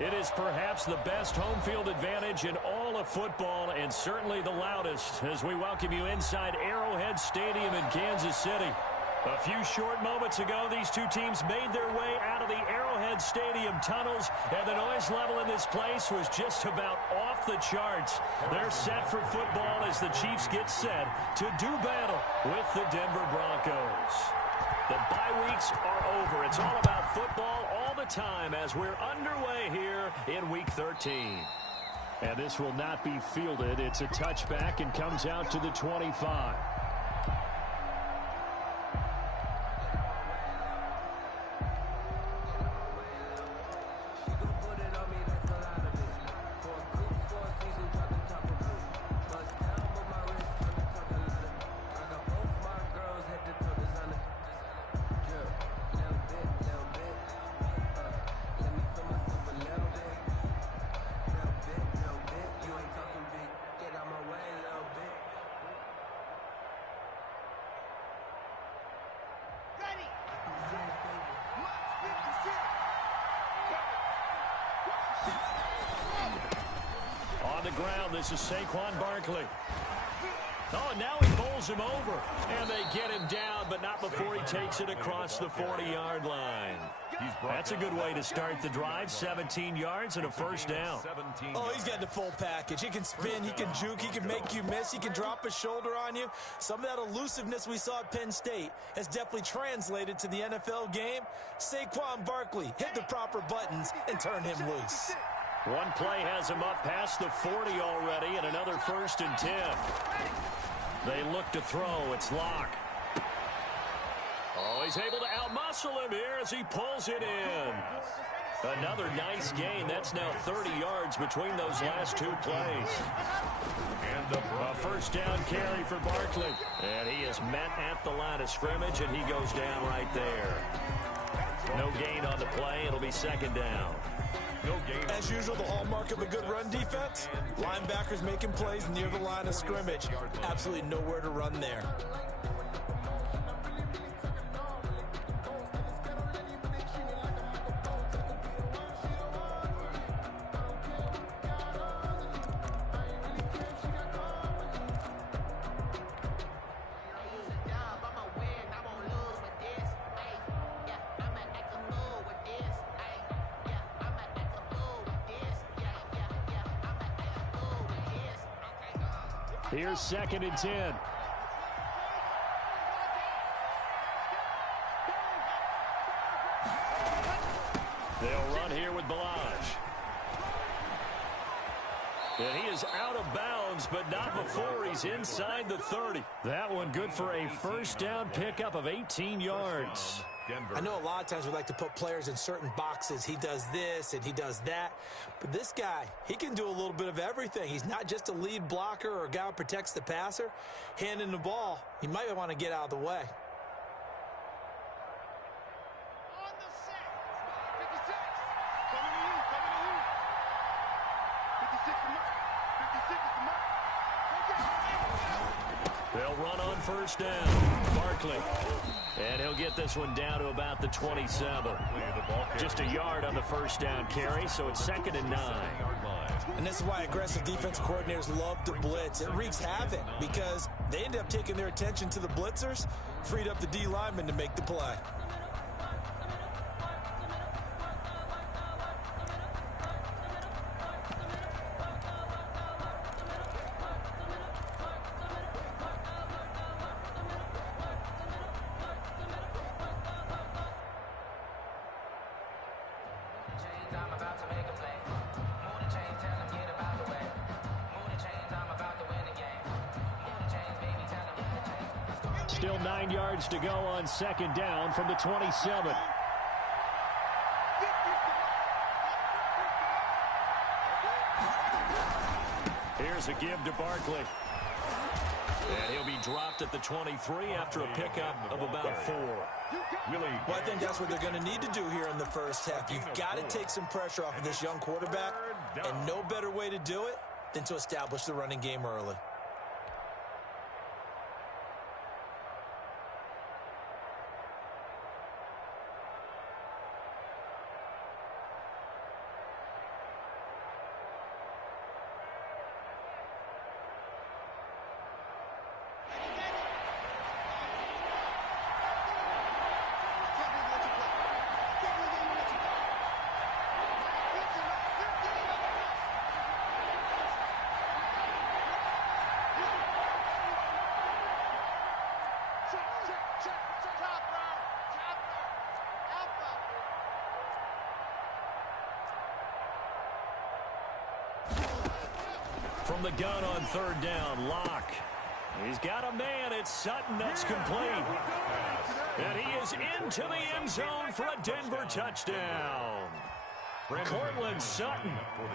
It is perhaps the best home field advantage in all of football and certainly the loudest as we welcome you inside Arrowhead Stadium in Kansas City. A few short moments ago, these two teams made their way out of the Arrowhead Stadium tunnels, and the noise level in this place was just about off the charts. They're set for football as the Chiefs get set to do battle with the Denver Broncos. The bye weeks are over. It's all about football all the time as we're underway here in Week 13. And this will not be fielded. It's a touchback and comes out to the 25. On the ground, this is Saquon Barkley. Oh, now he bowls him over. And they get him down, but not before he takes it across the 40-yard line. That's a good way to start the drive. 17 yards and a first down. Oh, he's got the full package. He can spin, he can juke, he can make you miss, he can drop his shoulder on you. Some of that elusiveness we saw at Penn State has definitely translated to the NFL game. Saquon Barkley hit the proper buttons and turned him loose. One play has him up past the 40 already, and another 1st and 10. They look to throw. It's Locke. Oh, he's able to outmuscle him here as he pulls it in. Another nice gain. That's now 30 yards between those last two plays. A first down carry for Barkley. And he is met at the line of scrimmage, and he goes down right there. No gain on the play. It'll be 2nd down. As usual, the hallmark of a good run defense, linebackers making plays near the line of scrimmage. Absolutely nowhere to run there. Here's 2nd and 10. They'll run here with Balaj. And he is out of bounds, but not before he's inside the 30. That one good for a first down pickup of 18 yards. I know a lot of times we like to put players in certain boxes. He does this and he does that. But this guy, he can do a little bit of everything. He's not just a lead blocker or a guy who protects the passer. Handing the ball, you might want to get out of the way. They'll run on first down. Barkley. And he'll get this one down to about the 27. Just a yard on the first down carry, so it's 2nd and 9. And this is why aggressive defensive coordinators love to blitz. It wreaks havoc because they end up taking their attention to the blitzers, freed up the D lineman to make the play. Still 9 yards to go on 2nd down from the 27. Here's a give to Barkley. And he'll be dropped at the 23 after a pickup of about 4. Well, I think that's what they're going to need to do here in the first half. You've got to take some pressure off of this young quarterback, and no better way to do it than to establish the running game early. From the gun on third down, Locke. He's got a man. It's Sutton that's complete. And he is into the end zone for a Denver touchdown. Cortland Sutton,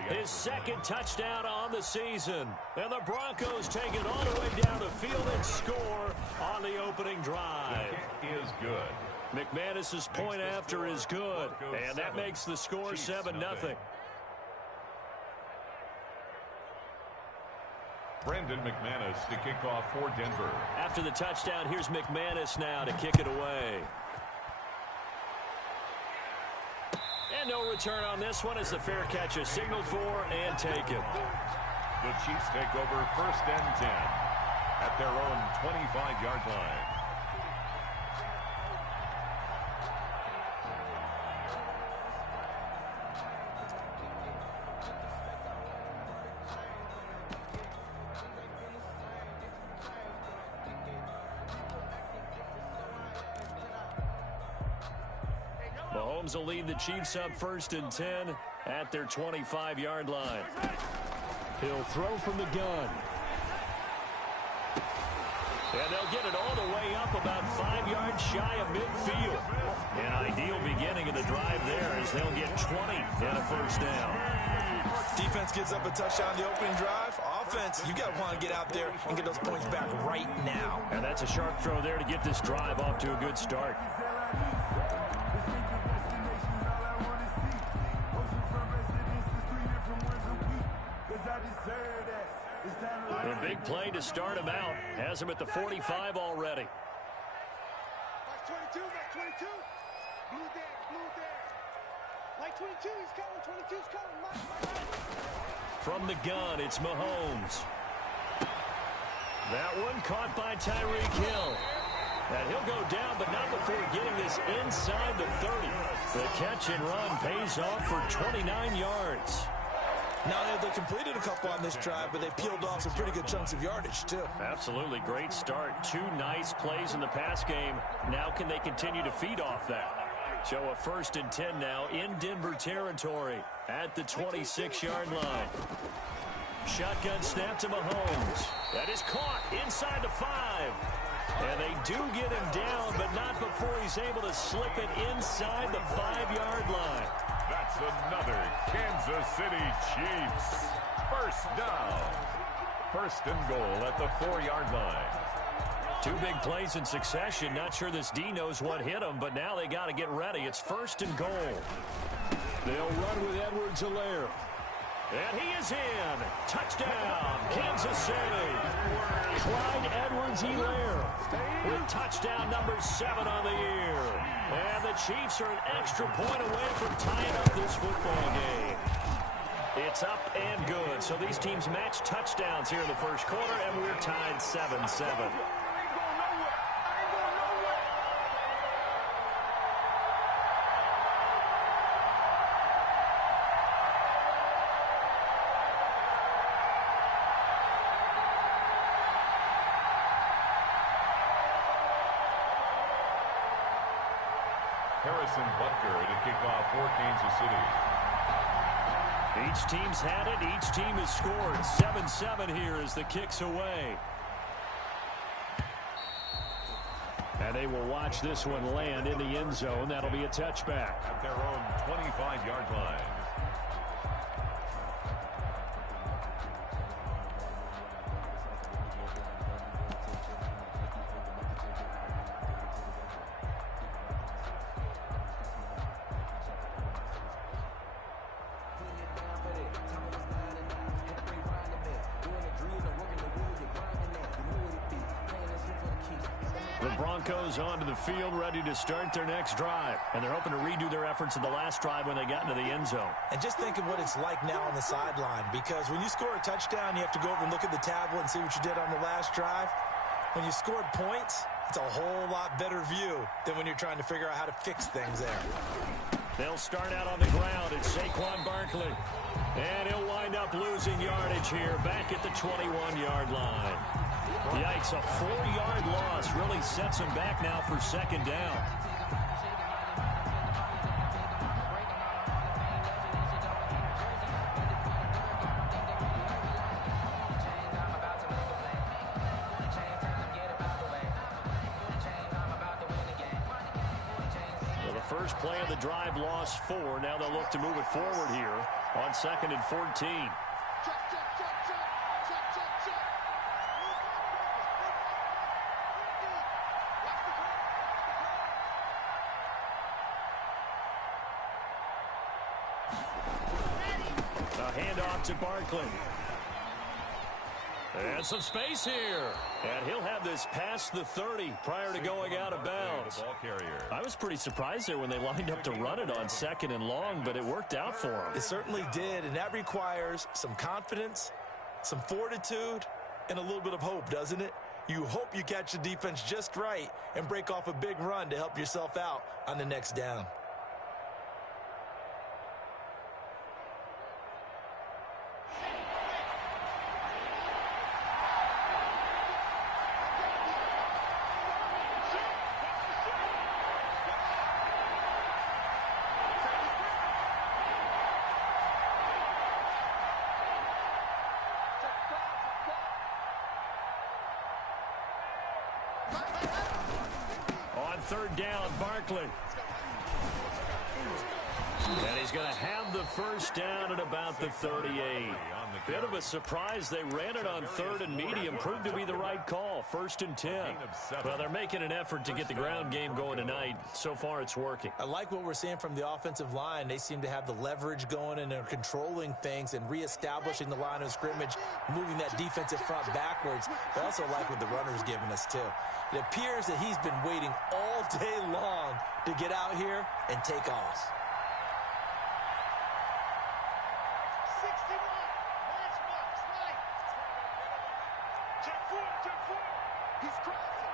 his second touchdown on the season. And the Broncos take it all the way down the field and score on the opening drive. The kick is good. McManus's point after is good. And that makes the score 7-0. Brendan McManus to kick off for Denver. After the touchdown, here's McManus now to kick it away. And no return on this one as the fair catch is signaled for and taken. The Chiefs take over 1st and 10 at their own 25-yard line. Mahomes will lead the Chiefs up 1st and 10 at their 25-yard line. He'll throw from the gun. And they'll get it all the way up about 5 yards shy of midfield. An ideal beginning of the drive there as they'll get 20 and a 1st down. Defense gives up a touchdown on the opening drive. Offense, you got to want to get out there and get those points back right now. And that's a sharp throw there to get this drive off to a good start. A big play to start him out. Has him at the 45 already. Like 22, like 22. Blue there. Like 22, he's coming. 22's coming. From the gun, it's Mahomes. That one caught by Tyreek Hill. And he'll go down, but not before getting this inside the 30. The catch and run pays off for 29 yards. Now they've completed a couple on this drive, but they've peeled off some pretty good chunks of yardage, too. Absolutely great start. 2 nice plays in the pass game. Now can they continue to feed off that? So a 1st and 10 now in Denver territory at the 26-yard line. Shotgun snap to Mahomes. That is caught inside the 5. And they do get him down, but not before he's able to slip it inside the 5-yard line. That's another Kansas City Chiefs 1st down. 1st and goal at the 4-yard line. 2 big plays in succession. Not sure this D knows what hit him, but now they got to get ready. It's 1st and goal. They'll run with Edwards-Helaire. And he is in. Touchdown, Kansas City. Clyde Edwards-Helaire with touchdown number 7 on the year. And the Chiefs are an extra point away from tying up this football game. It's up and good. So these teams match touchdowns here in the 1st quarter, and we're tied 7-7. Harrison Butker to kick off for Kansas City. Each team's had it. Each team has scored. 7-7 here as the kick's away. And they will watch this one land in the end zone. That'll be a touchback. At their own 25-yard line. The Broncos onto the field, ready to start their next drive. And they're hoping to redo their efforts in the last drive when they got into the end zone. And just think of what it's like now on the sideline, because when you score a touchdown, you have to go over and look at the tablet and see what you did on the last drive. When you scored points, it's a whole lot better view than when you're trying to figure out how to fix things there. They'll start out on the ground. It's Saquon Barkley. And he'll wind up losing yardage here back at the 21-yard line. Yikes, a 4-yard loss really sets him back now for second down. Well, the first play of the drive lost 4. Now they'll look to move it forward here on 2nd and 14. A handoff to Barkley. And some space here. And he'll have this past the 30 prior to going out of bounds. I was pretty surprised there when they lined up to run it on 2nd and long, but it worked out for him. It certainly did, and that requires some confidence, some fortitude, and a little bit of hope, doesn't it? You hope you catch the defense just right and break off a big run to help yourself out on the next down. On 3rd down, Barkley. And he's going to have the first down at about the 38. Bit of a surprise. They ran it on 3rd and medium. Proved to be the right call. 1st and 10. Well, they're making an effort to get the ground game going tonight. So far, it's working. I like what we're seeing from the offensive line. They seem to have the leverage going, and they're controlling things and reestablishing the line of scrimmage, moving that defensive front backwards. I also like what the runner's giving us, too. It appears that he's been waiting all day long to get out here and take off. 61. March, slide. Check 4. He's crossing.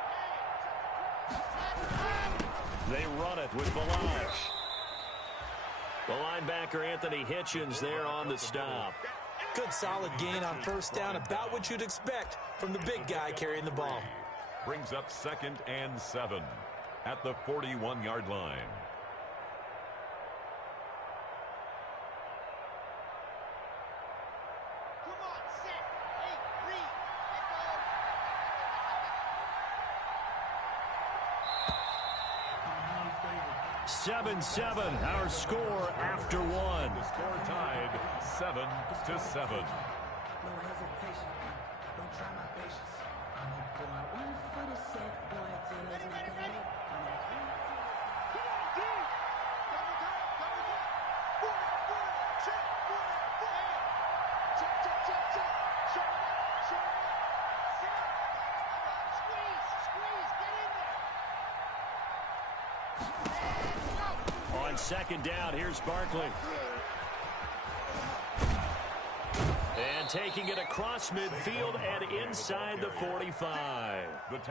They run it with Balaj. The linebacker, Anthony Hitchens, there on the stop. Good solid gain on 1st down, about what you'd expect from the big guy carrying the ball. Brings up 2nd and 7 at the 41-yard line. Come on, set. 8, read. Let go. 7-7, our score after 1. The score tied 7-7. No hesitation. Don't try my patience. I'm a boy. 1 for the set, boy. Ready. Come on, dude. Double time. Check. Check. Show it up. Set. Squeeze. Get in there. On 2nd down, here's Barkley. And taking it across midfield and inside the 45.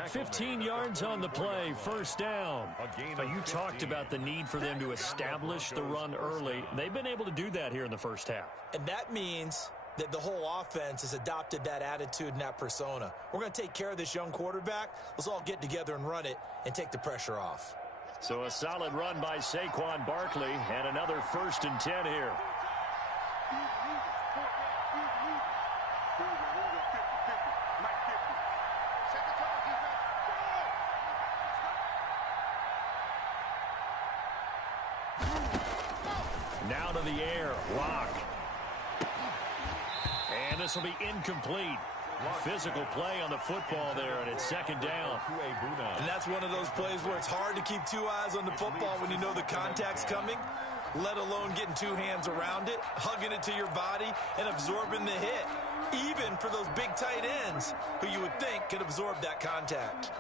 15 yards on the play, 1st down. Now, you talked about the need for them to establish the run early. They've been able to do that here in the first half. And that means that the whole offense has adopted that attitude and that persona. We're going to take care of this young quarterback. Let's all get together and run it and take the pressure off. So a solid run by Saquon Barkley and another 1st and 10 here. Now to the air, Rock. And this will be incomplete. Physical play on the football there, and it's 2nd down. And that's one of those plays where it's hard to keep 2 eyes on the football when you know the contact's coming, let alone getting 2 hands around it, hugging it to your body, and absorbing the hit, even for those big tight ends who you would think could absorb that contact.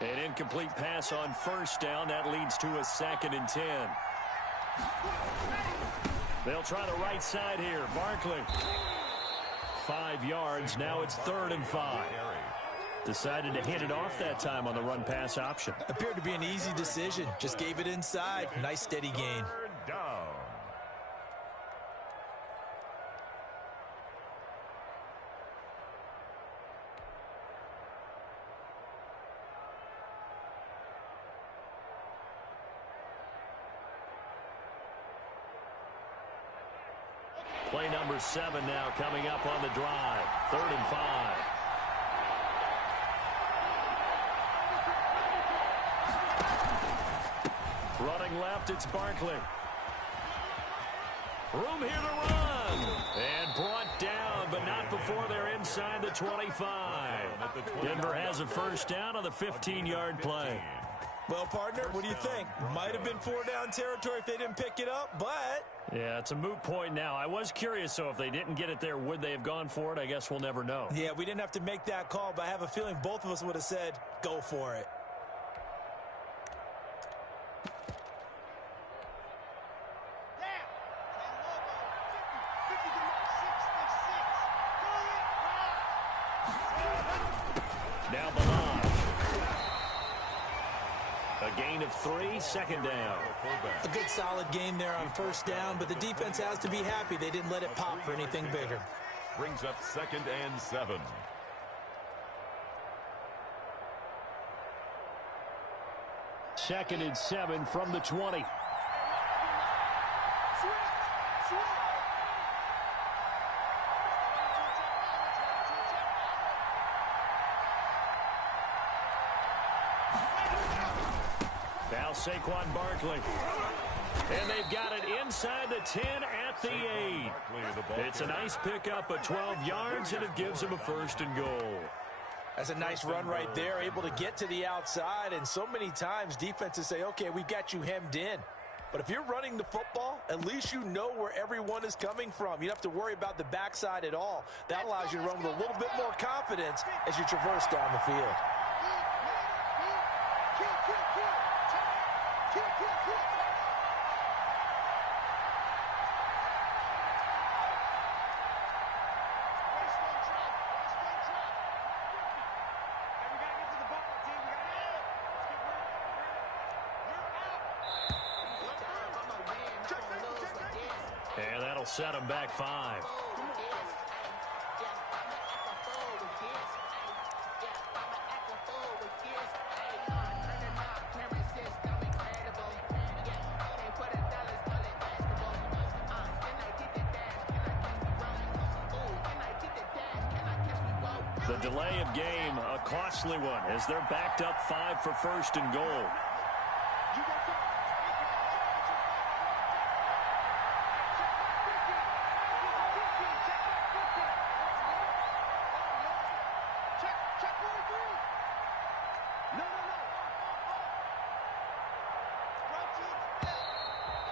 An incomplete pass on 1st down. That leads to a 2nd and 10. They'll try the right side here. Barkley. 5 yards. Now it's 3rd and 5. Decided to hand it off that time on the run-pass option. Appeared to be an easy decision. Just gave it inside. Nice steady gain. Third down. Play number 7 now coming up on the drive. 3rd and 5. Running left, it's Barkley. Room here to run. And brought down, but not before they're inside the 25. Denver has a first down on the 15-yard play. Well, partner, what do you think? Might have been 4-down territory if they didn't pick it up, but... Yeah, it's a moot point now. I was curious, so if they didn't get it there, would they have gone for it? I guess we'll never know. Yeah, we didn't have to make that call, but I have a feeling both of us would have said, go for it. Now Balaj. A gain of 3, 2nd down. A good solid gain there on first down, but the defense has to be happy they didn't let it pop for anything bigger. Brings up 2nd and 7. Second and 7 from the 20. Now Saquon Barkley. And they've got it inside the 10 at the 8. It's a nice pickup of 12 yards, and it gives them a 1st and goal. That's a nice run right there, able to get to the outside, and so many times defenses say, okay, we've got you hemmed in. But if you're running the football, at least you know where everyone is coming from. You don't have to worry about the backside at all. That allows you to run with a little bit more confidence as you traverse down the field. And that'll set them back 5. The delay of game, a costly one, as they're backed up 5 for 1st and goal.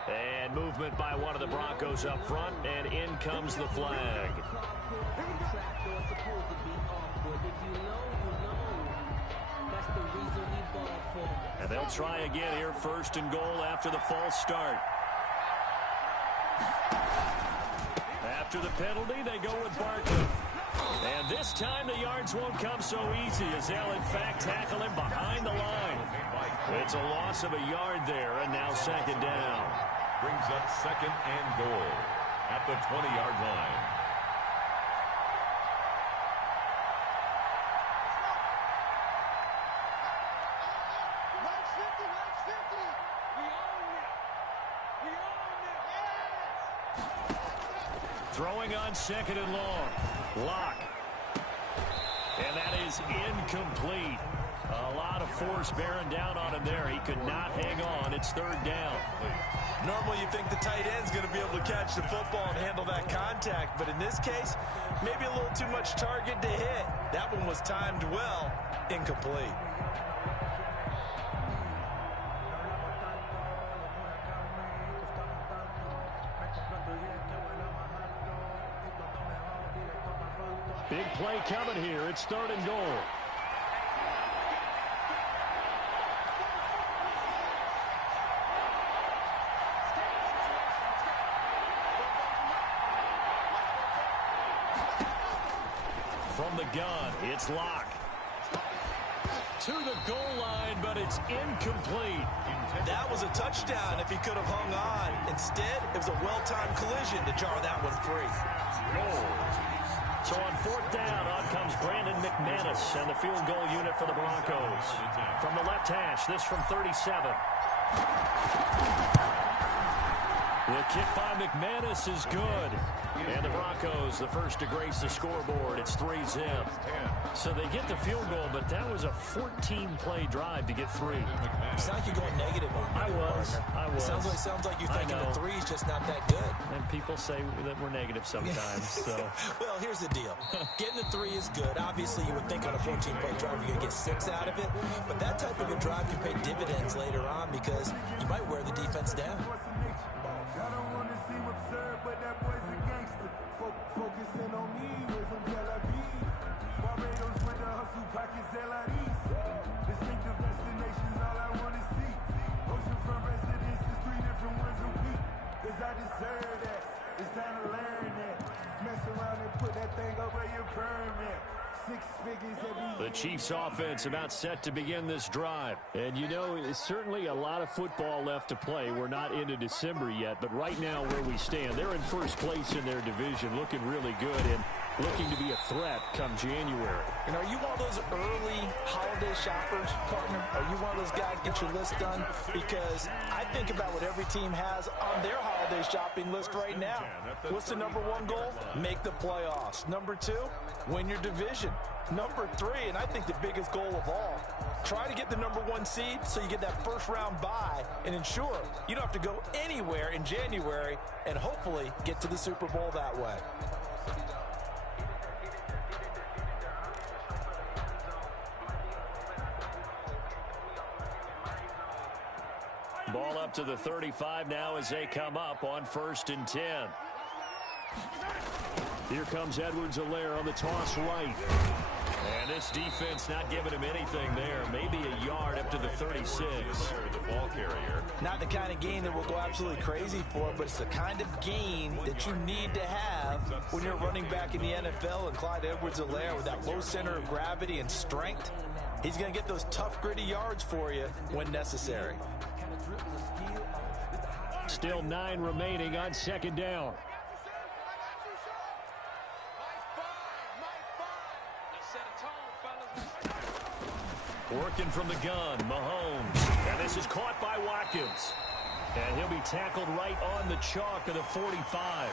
And movement by one of the Broncos up front, and in comes the flag. And they'll try again here, 1st and goal after the false start. After the penalty, they go with Barkley. And this time the yards won't come so easy, as they'll in fact tackle him behind the line. It's a loss of a yard there, and now 2nd down. Brings up 2nd and goal at the 20-yard line. Throwing on 2nd and long. Lock. And that is incomplete. A lot of force bearing down on him there. He could not hang on. It's 3rd down. Normally you think the tight end's going to be able to catch the football and handle that contact, but in this case, maybe a little too much target to hit. That one was timed well, incomplete. Big play coming here. It's 3rd and goal. From the gun, it's Locke. to the goal line, but it's incomplete. That was a touchdown if he could have hung on. Instead, it was a well-timed collision to jar that one free. So on fourth down, on comes Brandon McManus and the field goal unit for the Broncos. From the left hash, this from 37. The kick by McManus is good. And the Broncos, the first to grace the scoreboard. It's 3-0. So they get the field goal, but that was a 14-play drive to get 3. You sound like you're going negative on me. I was. Sounds like you're thinking the three's just not that good. And people say that we're negative sometimes. So. Well, here's the deal. Getting the 3 is good. Obviously, you would think on a 14-play drive you're going to get 6 out of it. But that type of a drive can pay dividends later on because you might wear the defense down. I don't want to seem absurd, but that boy's a gangster. Focusing on me, we're from Tel Aviv. Barbados with the hustle pockets, LIDs. Distinctive destinations, all I want to see. Oceanfront residences, 3 different ones a week. Cause I deserve that. It's time to learn that. Mess around and put that thing over your permit. 6 figures every The Chiefs offense about set to begin this drive. And you know, it's certainly a lot of football left to play. We're not into December yet, but right now where we stand, they're in first place in their division, looking really good and looking to be a threat come January. And are you one of those early holiday shoppers, partner? Are you one of those guys get your list done? Because I think about what every team has on their holiday shopping list right now. What's the number 1 goal? Make the playoffs. Number 2, win your division. Number 3, and I think the biggest goal of all, try to get the number 1 seed so you get that first round bye and ensure you don't have to go anywhere in January and hopefully get to the Super Bowl that way. Ball up to the 35 now as they come up on 1st and 10. Here comes Edwards-Helaire on the toss right. And this defense not giving him anything there. Maybe a yard up to the 36. The ball carrier. Not the kind of gain that will go absolutely crazy for, but it's the kind of gain that you need to have when you're running back in the NFL. And Clyde Edwards-Helaire with that low center of gravity and strength, he's going to get those tough, gritty yards for you when necessary. Still 9 remaining on 2nd down. Working from the gun, Mahomes. And this is caught by Watkins. And he'll be tackled right on the chalk of the 45.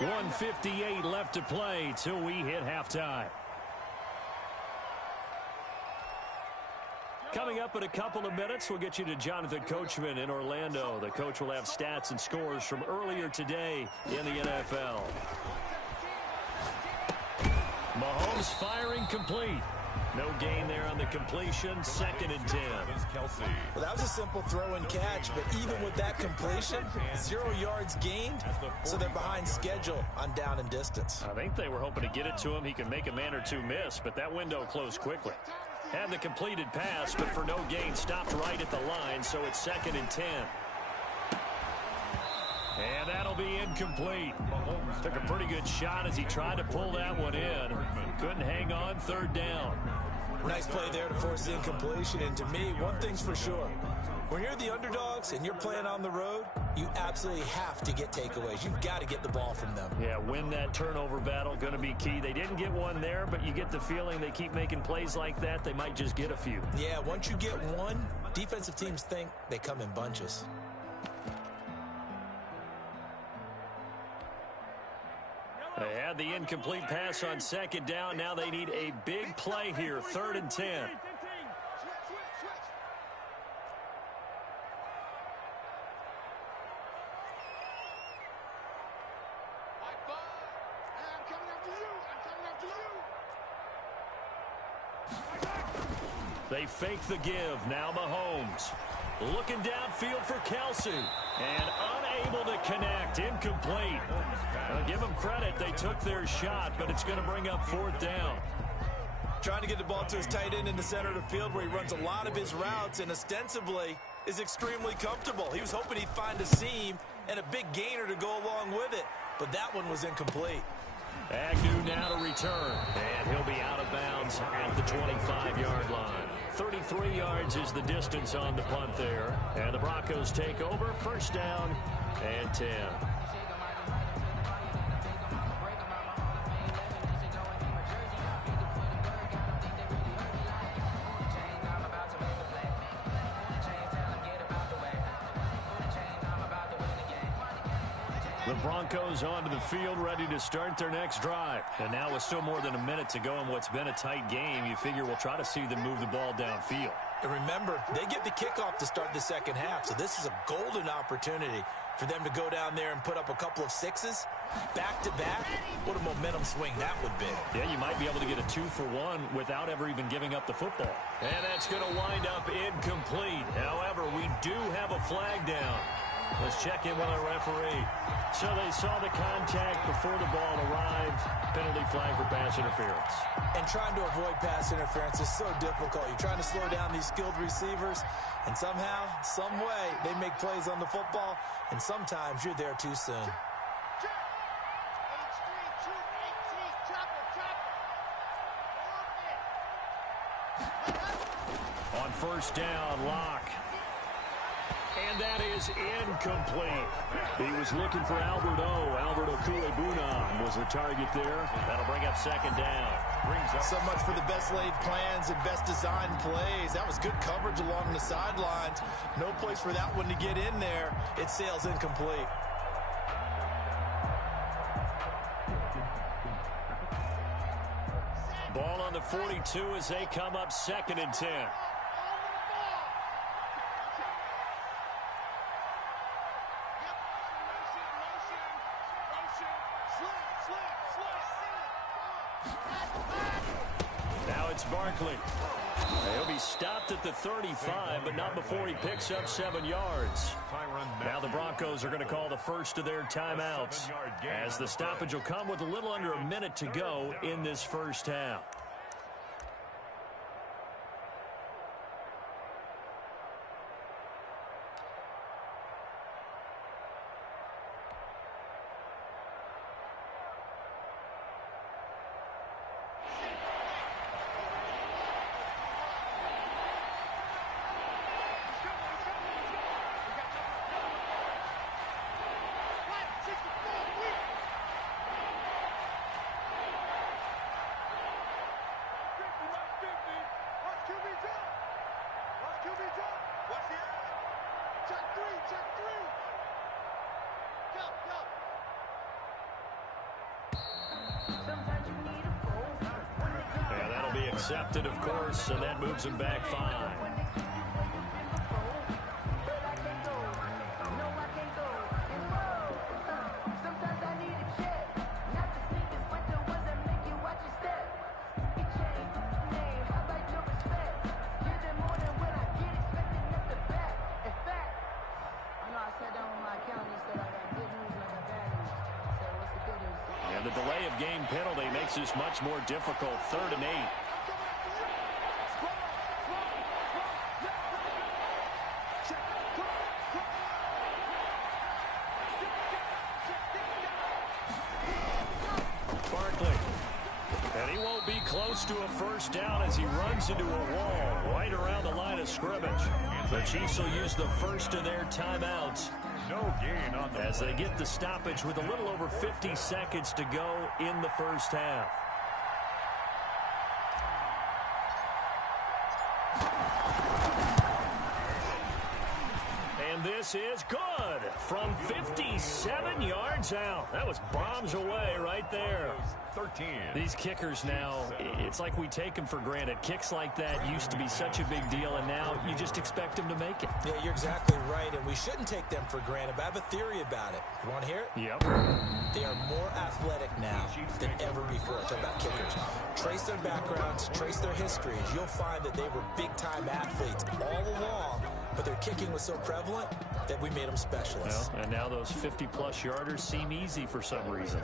1:58 left to play till we hit halftime. Coming up in a couple of minutes, we'll get you to Jonathan Coachman in Orlando. The coach will have stats and scores from earlier today in the NFL. Mahomes firing complete. No gain there on the completion. 2nd and 10. Well, that was a simple throw and catch, but even with that completion, 0 yards gained, so they're behind schedule on down and distance. I think they were hoping to get it to him. He can make a man or 2 miss, but that window closed quickly. Had the completed pass, but for no gain, stopped right at the line, so it's 2nd and 10. And that'll be incomplete. Took a pretty good shot as he tried to pull that one in. Couldn't hang on. 3rd down. Nice play there to force the incompletion, and to me, one thing's for sure. When you're the underdogs and you're playing on the road, you absolutely have to get takeaways. You've got to get the ball from them. Yeah, win that turnover battle, going to be key. They didn't get one there, but you get the feeling they keep making plays like that, they might just get a few. Yeah, once you get one, defensive teams think they come in bunches. They had the incomplete pass on 2nd down. Now they need a big play here. 3rd and 10. They fake the give. Now Mahomes. Looking downfield for Kelsey. And unable to connect. Incomplete. I'll give them credit. They took their shot, but it's going to bring up 4th down. Trying to get the ball to his tight end in the center of the field where he runs a lot of his routes and ostensibly is extremely comfortable. He was hoping he'd find a seam and a big gainer to go along with it, but that one was incomplete. Agnew now to return, and he'll be out of bounds at the 25-yard line. 33 yards is the distance on the punt there, and the Broncos take over. First down and 10. The Broncos onto the field, ready to start their next drive. And now with still more than a minute to go in what's been a tight game, you figure we'll try to see them move the ball downfield. And remember, they get the kickoff to start the second half, so this is a golden opportunity for them to go down there and put up a couple of sixes back-to-back. What a momentum swing that would be. Yeah, you might be able to get a 2-for-1 without ever even giving up the football. And that's going to wind up incomplete. However, we do have a flag down. Let's check in with our referee. So they saw the contact before the ball arrived. Penalty flag for pass interference. And trying to avoid pass interference is so difficult. You're trying to slow down these skilled receivers, and somehow, some way, they make plays on the football, and sometimes you're there too soon. On first down, Locke. And that is incomplete. He was looking for Alberto Kulebuna was the target there. That'll bring up second down. Brings up so much for the best laid plans and best designed plays. That was good coverage along the sidelines. No place for that one to get in there. It sails incomplete. Ball on the 42 as they come up second and 10. Now it's Barkley. He'll be stopped at the 35, but not before he picks up 7 yards. Now the Broncos are going to call the first of their timeouts, as the stoppage will come with a little under a minute to go in this first half. Yeah, that'll be accepted, of course, and that moves him back 5. And the delay of game penalty makes this much more difficult. 3rd and 8. Barkley. And he won't be close to a first down as he runs into a wall right around the line of scrimmage. The Chiefs will use the first of their timeouts. No gain on the as they get the stoppage with a little over 50 seconds to go in the first half. And this is good from 57 yards out. That was bombs away right there. 13. These kickers now, it's like we take them for granted. Kicks like that used to be such a big deal, and now you just expect them to make it. Yeah, you're exactly right, and we shouldn't take them for granted, but I have a theory about it. You want to hear it? Yep. They are more athletic now than ever before. Talk about kickers. Trace their backgrounds, trace their histories. You'll find that they were big-time athletes all along, but their kicking was so prevalent that we made them specialists. Well, and now those 50-plus yarders seem easy for some reason.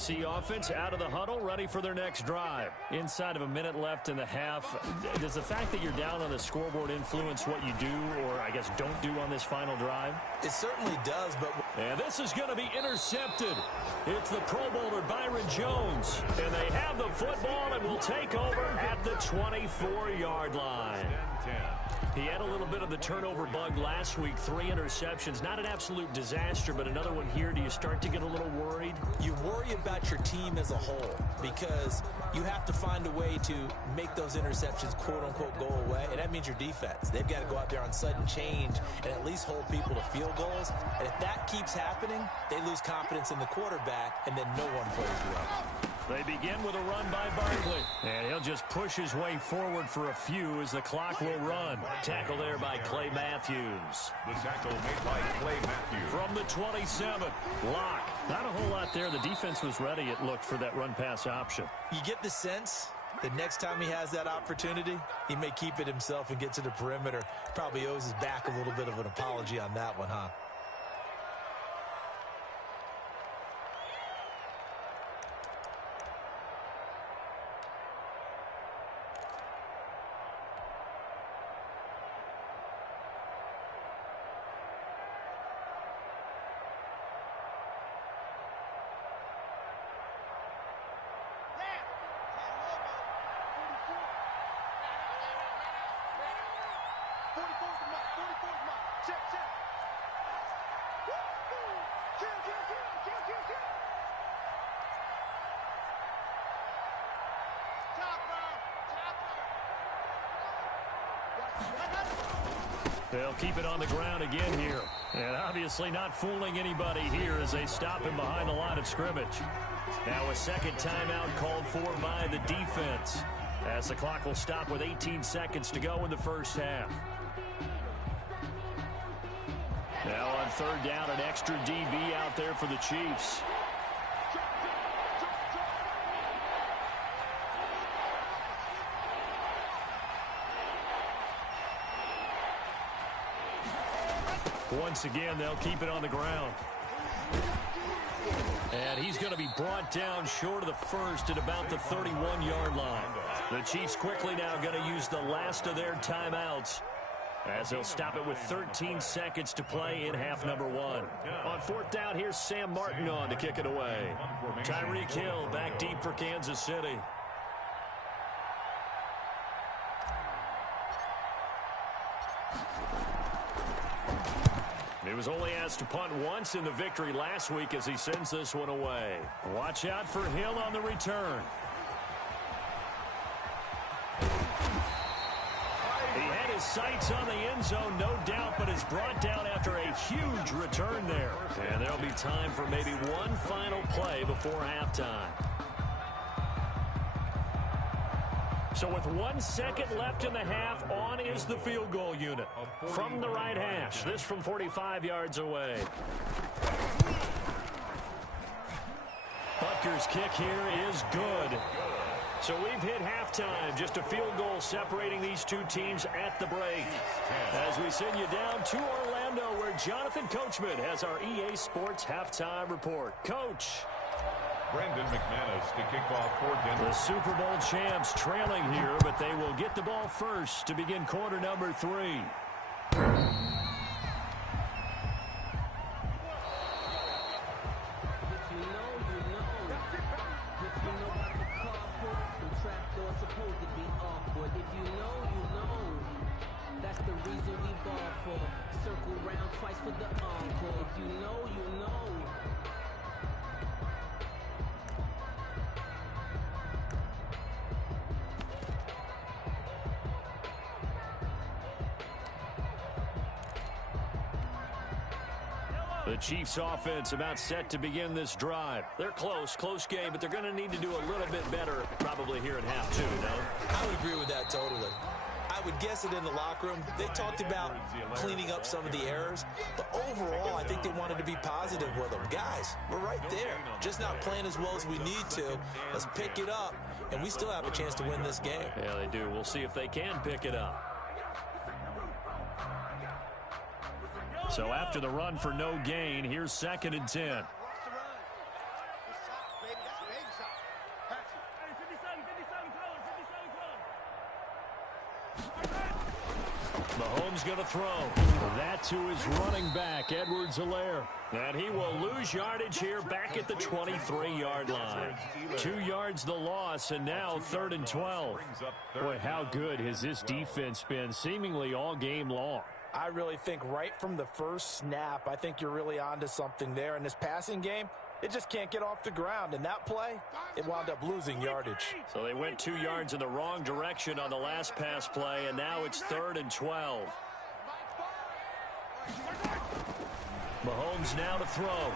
KC offense out of the huddle, ready for their next drive. Inside of a minute left in the half, does the fact that you're down on the scoreboard influence what you do, or I guess don't do on this final drive? It certainly does, but... And this is going to be intercepted. It's the Pro Bowler Byron Jones. And they have the football and will take over at the 24-yard line. 10-10. He had a little bit of the turnover bug last week. 3 interceptions. Not an absolute disaster, but another one here. Do you start to get a little worried? You worry about your team as a whole because you have to find a way to make those interceptions, quote-unquote, go away, and that means your defense. They've got to go out there on sudden change and at least hold people to field goals, and if that keeps happening, they lose confidence in the quarterback, and then no one plays well. They begin with a run by Barkley. And he'll just push his way forward for a few as the clock will run. Tackle there by Clay Matthews. The tackle made by Clay Matthews. From the 27, Locke. Not a whole lot there. The defense was ready, it looked, for that run-pass option. You get the sense that next time he has that opportunity, he may keep it himself and get to the perimeter. Probably owes his back a little bit of an apology on that one, huh? They'll keep it on the ground again here. And obviously not fooling anybody here as they stop him behind the line of scrimmage. Now a second timeout called for by the defense, as the clock will stop with 18 seconds to go in the first half. Now on third down, an extra DB out there for the Chiefs. Once again, they'll keep it on the ground. And he's going to be brought down short of the first at about the 31-yard line. The Chiefs quickly now going to use the last of their timeouts, as they'll stop it with 13 seconds to play in half number 1. On fourth down, here's Sam Martin on to kick it away. Tyreek Hill back deep for Kansas City. He was only asked to punt once in the victory last week as he sends this one away. Watch out for Hill on the return. He had his sights on the end zone, no doubt, but is brought down after a huge return there. And there'll be time for maybe one final play before halftime. So with 1 second left in the half, on is the field goal unit. From the right hash, this from 45 yards away. Butker's kick here is good. So we've hit halftime, just a field goal separating these two teams at the break. As we send you down to Orlando, where Jonathan Coachman has our EA Sports halftime report. Coach. Brendan McManus to kick off for Denver. The Super Bowl champs trailing here, but they will get the ball first to begin quarter number 3. The Chiefs offense about set to begin this drive. They're close game, but they're going to need to do a little bit better probably here in half 2, no? I would agree with that totally. I would guess it in the locker room. They talked about cleaning up some of the errors, but overall, I think they wanted to be positive with them. Guys, we're right there. Just not playing as well as we need to. Let's pick it up, and we still have a chance to win this game. Yeah, they do. We'll see if they can pick it up. So after the run for no gain, here's 2nd and 10. Mahomes going to throw. That to his running back, Edwards-Helaire. And he will lose yardage here back at the 23-yard line. 2 yards the loss, and now 3rd and 12. Boy, how good has this defense been seemingly all game long? I really think right from the first snap, I think you're really onto something there. In this passing game, it just can't get off the ground. And that play, it wound up losing yardage. So they went 2 yards in the wrong direction on the last pass play, and now it's 3rd and 12. Mahomes now to throw.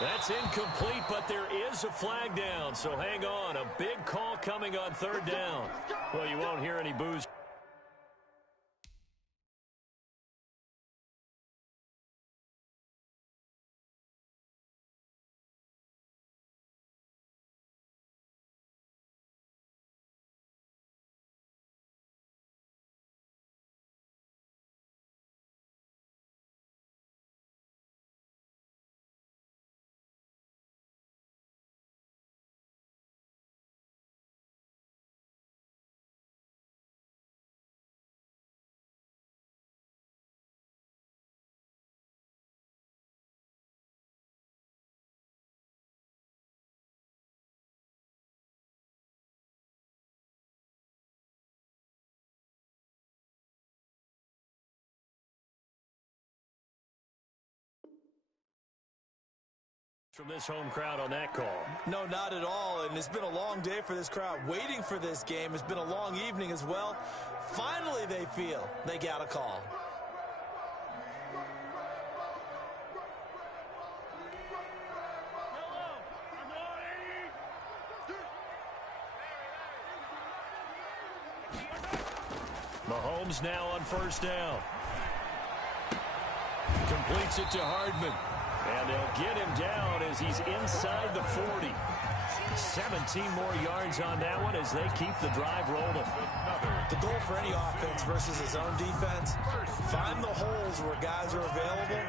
That's incomplete, but there is a flag down, so hang on. A big call coming on 3rd down. Well, you won't hear any boos. From this home crowd on that call. No, not at all, and it's been a long day for this crowd waiting for this game. It's been a long evening as well. Finally, they feel they got a call. Mahomes now on 1st down. Completes it to Hardman. And they'll get him down as he's inside the 40. 17 more yards on that one as they keep the drive rolling. The goal for any offense versus his own defense, find the holes where guys are available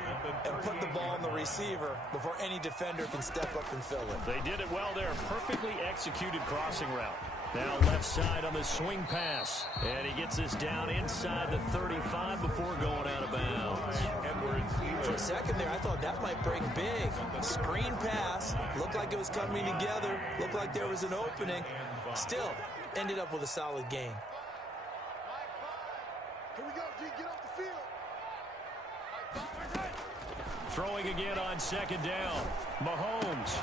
and put the ball on the receiver before any defender can step up and fill it. They did it well there. Perfectly executed crossing route. Now left side on the swing pass. And he gets this down inside the 35 before going out of bounds. For a second there, I thought that might break big. Screen pass. Looked like it was coming together. Looked like there was an opening. Still, ended up with a solid gain. Here we go, G. Get off the field. Throwing again on 2nd down. Mahomes.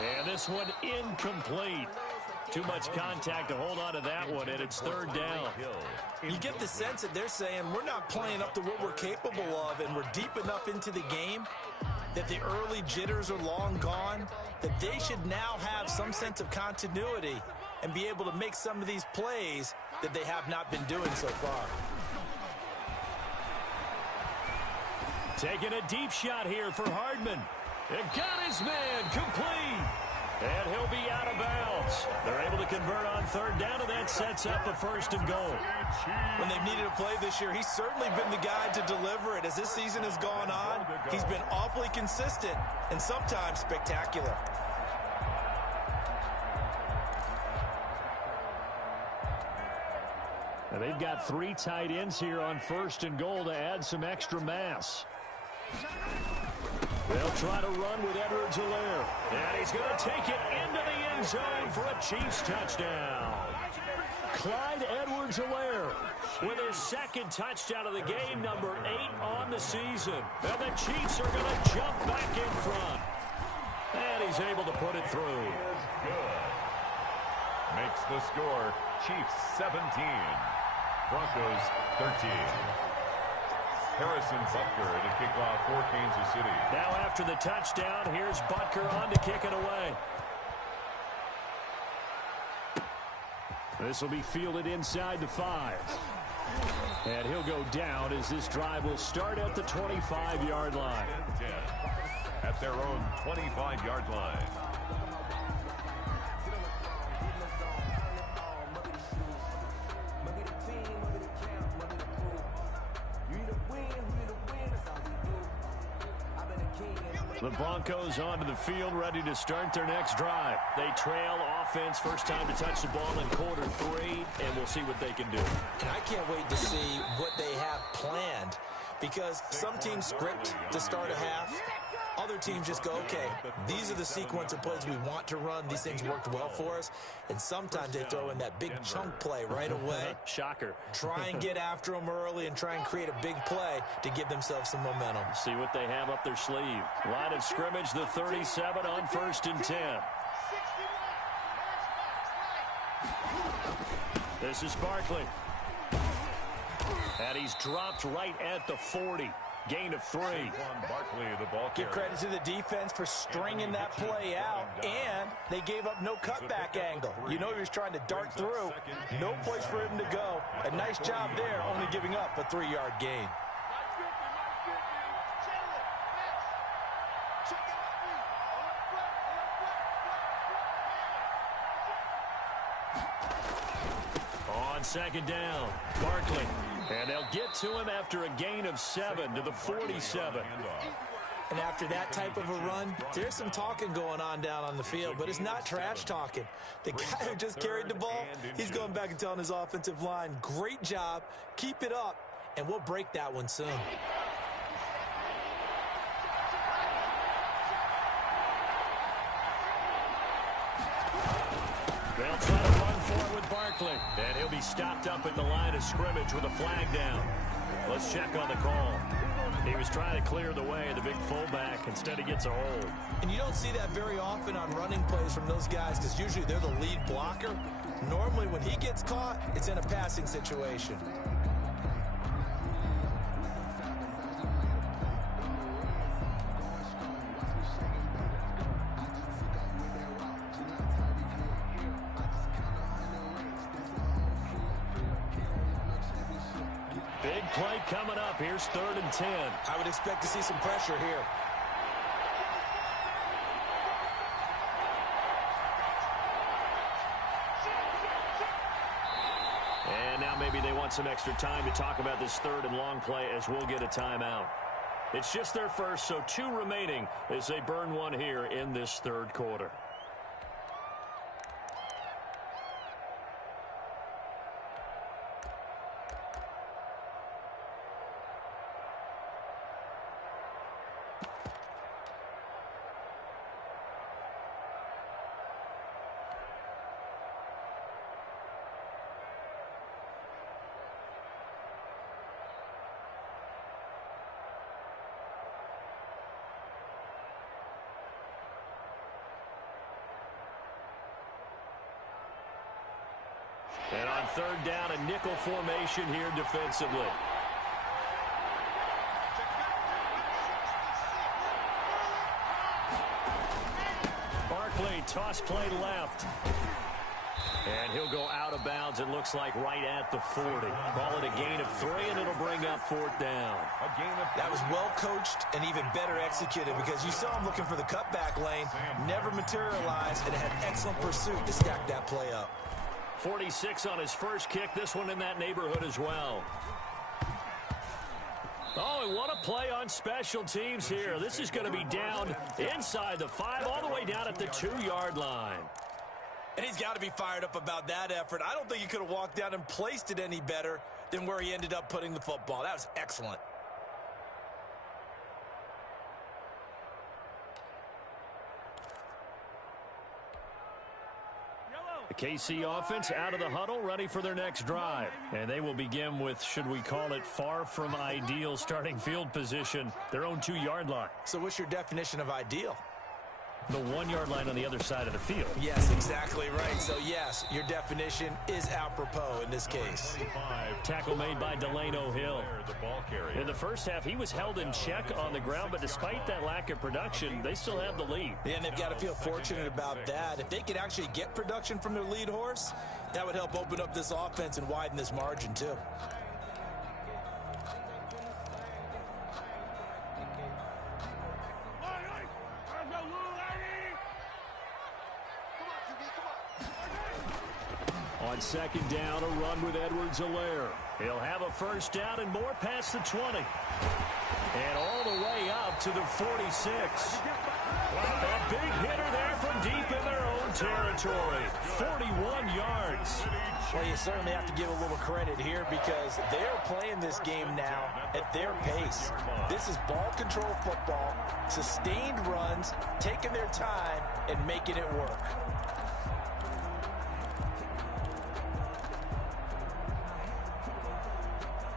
And this one incomplete. Too much contact to hold on to that one, and it's 3rd down. You get the sense that they're saying we're not playing up to what we're capable of, and we're deep enough into the game that the early jitters are long gone, that they should now have some sense of continuity and be able to make some of these plays that they have not been doing so far. Taking a deep shot here for Hardman. It got his man complete. And he'll be out of bounds. They're able to convert on 3rd down, and that sets up a 1st and goal. When they've needed a play this year, he's certainly been the guy to deliver it. As this season has gone on, he's been awfully consistent and sometimes spectacular. And they've got 3 tight ends here on 1st and goal to add some extra mass. They'll try to run with Edwards-Helaire. And he's going to take it into the end zone for a Chiefs touchdown. Clyde Edwards-Helaire with his 2nd touchdown of the game, number 8 on the season. And the Chiefs are going to jump back in front. And he's able to put it through. Good. Makes the score Chiefs 17, Broncos 13. Harrison Butker to kick off for Kansas City. Now after the touchdown, here's Butker on to kick it away. This will be fielded inside the 5. And he'll go down as this drive will start at the 25-yard line. 10 at their own 25-yard line. The Broncos onto the field, ready to start their next drive. They trail offense, first time to touch the ball in quarter 3, and we'll see what they can do. And I can't wait to see what they have planned, because some teams script to start a half. Other teams just go, okay, these are the sequence of plays we want to run. These things worked well for us. And sometimes they throw in that big chunk play right away. Shocker. Try and get after them early and try and create a big play to give themselves some momentum. See what they have up their sleeve. Line of scrimmage, the 37 on 1st and 10. This is Barkley. And he's dropped right at the 40. Gain of 3. Barkley, the ball Give credit to the defense for stringing that play out, and they gave up no cutback angle. You know he was trying to dart through. No place for him to go. A nice job there, only giving up a 3-yard gain. On 2nd down, Barkley. And they'll get to him after a gain of 7 to the 47. And after that type of a run, there's some talking going on down on the field, but it's not trash talking. The guy who just carried the ball, he's going back and telling his offensive line, great job, keep it up, and we'll break that one soon. They'll try to run for it with Barkley. And he'll be stopped up at the line of scrimmage with a flag down. Let's check on the call. He was trying to clear the way of the big fullback. Instead, he gets a hold. And you don't see that very often on running plays from those guys because usually they're the lead blocker. Normally, when he gets caught, it's in a passing situation. Big play coming up. Here's 3rd and 10. I would expect to see some pressure here. And now maybe they want some extra time to talk about this 3rd and long play as we'll get a timeout. It's just their first, so 2 remaining as they burn one here in this 3rd quarter. And on 3rd down, a nickel formation here defensively. Barkley, toss play left. And he'll go out of bounds, it looks like, right at the 40. Call it a gain of 3, and it'll bring up 4th down. That was well coached and even better executed because you saw him looking for the cutback lane, never materialized, and had excellent pursuit to stack that play up. 46 on his first kick, this one in that neighborhood as well. Oh, and what a play on special teams here. This is going to be down inside the 5, all the way down at the 2-yard line. And he's got to be fired up about that effort. I don't think he could have walked down and placed it any better than where he ended up putting the football. That was excellent. The KC offense out of the huddle, ready for their next drive. And they will begin with, should we call it, far from ideal starting field position, their own 2-yard line. So what's your definition of ideal? The 1-yard line on the other side of the field. Yes, exactly right. So, yes, your definition is apropos in this case. Tackle made by Delano Hill. In the first half, he was held in check on the ground, but despite that lack of production, they still have the lead. Yeah, and they've got to feel fortunate about that. If they could actually get production from their lead horse, that would help open up this offense and widen this margin, too. On 2nd down, a run with Edwards-Helaire. He'll have a first down and more past the 20. And all the way up to the 46. A big hitter there from deep in their own territory. 41 yards. Well, you certainly have to give a little credit here because they're playing this game now at their pace. This is ball control football, sustained runs, taking their time, and making it work.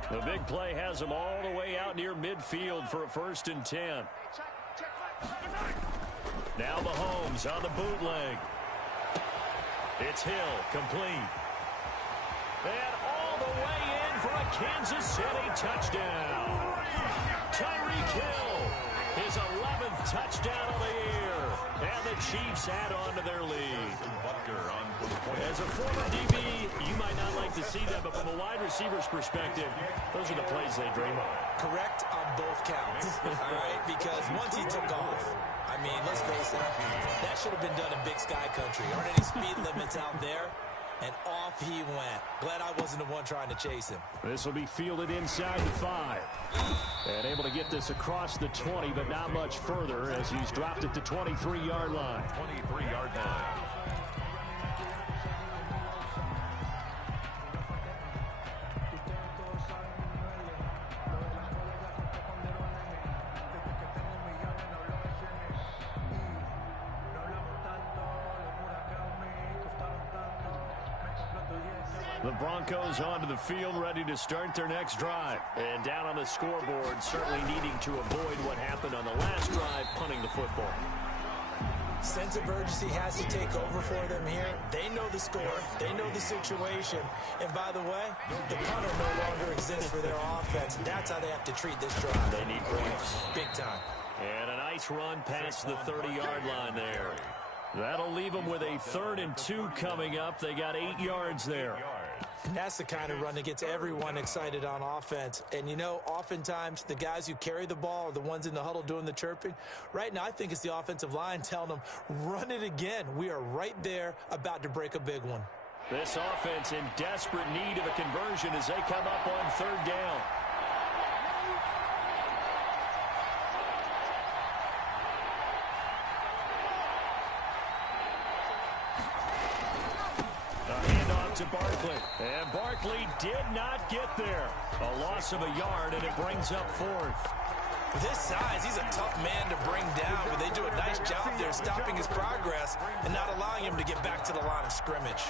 The big play has them all the way out near midfield for a 1st and 10. Now Mahomes on the bootleg. It's Hill, complete. And all the way in for a Kansas City touchdown. Tyreek Hill, his 11th touchdown of the year. And the Chiefs add on to their lead. As a former DB, you might not like to see that, but from a wide receiver's perspective, those are the plays they dream of. Correct on both counts, all right? Because once he took off, I mean, let's face it, that should have been done in Big Sky Country. Aren't any speed limits out there? And off he went. Glad I wasn't the one trying to chase him. This will be fielded inside the 5. And able to get this across the 20, but not much further as he's dropped it to 23-yard line. 23-yard line. The Broncos onto the field, ready to start their next drive. And down on the scoreboard, certainly needing to avoid what happened on the last drive, punting the football. Sense of urgency has to take over for them here. They know the score. They know the situation. And by the way, the punter no longer exists for their offense. That's how they have to treat this drive. They need points. Big time. And a nice run past the 30-yard line there. That'll leave them with a 3rd and 2 coming up. They got 8 yards there. And that's the kind of run that gets everyone excited on offense. And, you know, oftentimes the guys who carry the ball are the ones in the huddle doing the chirping. Right now, I think it's the offensive line telling them, run it again. We are right there about to break a big one. This offense in desperate need of a conversion as they come up on 3rd down. To Barkley, and Barkley did not get there. A loss of a yard, and it brings up 4th. With his size, he's a tough man to bring down, but they do a nice job there stopping his progress and not allowing him to get back to the line of scrimmage.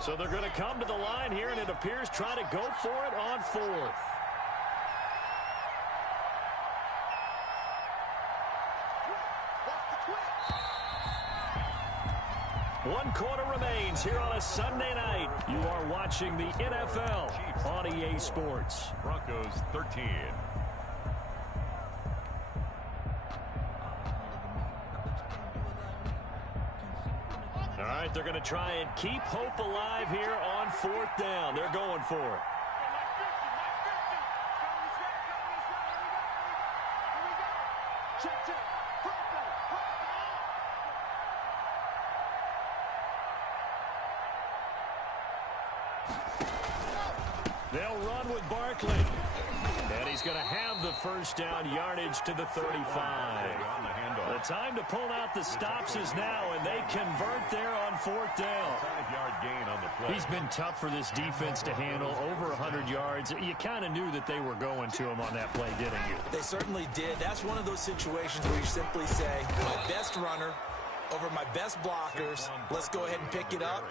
So they're going to come to the line here, and it appears trying to go for it on 4th. 1 quarter remains here on a Sunday night. You are watching the NFL on EA Sports. Broncos 13. All right, they're going to try and keep hope alive here on 4th down. They're going for it. They'll run with Barkley. And he's going to have the 1st down yardage to the 35. The time to pull out the stops is now, and they convert there on 4th down. 5-yard gain on the play. He's been tough for this defense to handle, over 100 yards. You kind of knew that they were going to him on that play, didn't you? They certainly did. That's one of those situations where you simply say, my best runner over my best blockers. Let's go ahead and pick it up.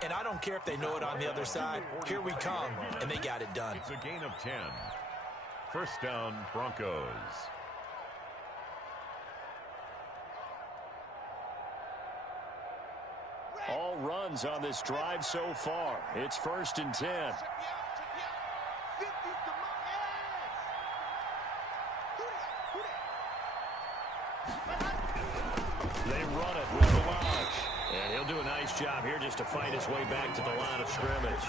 And I don't care if they know it on the other side. Here we come, and they got it done. It's a gain of 10. 1st down, Broncos. All runs on this drive so far. It's 1st and 10. They run it with the launch. And he'll do a nice job here just to fight his way back to the line of scrimmage.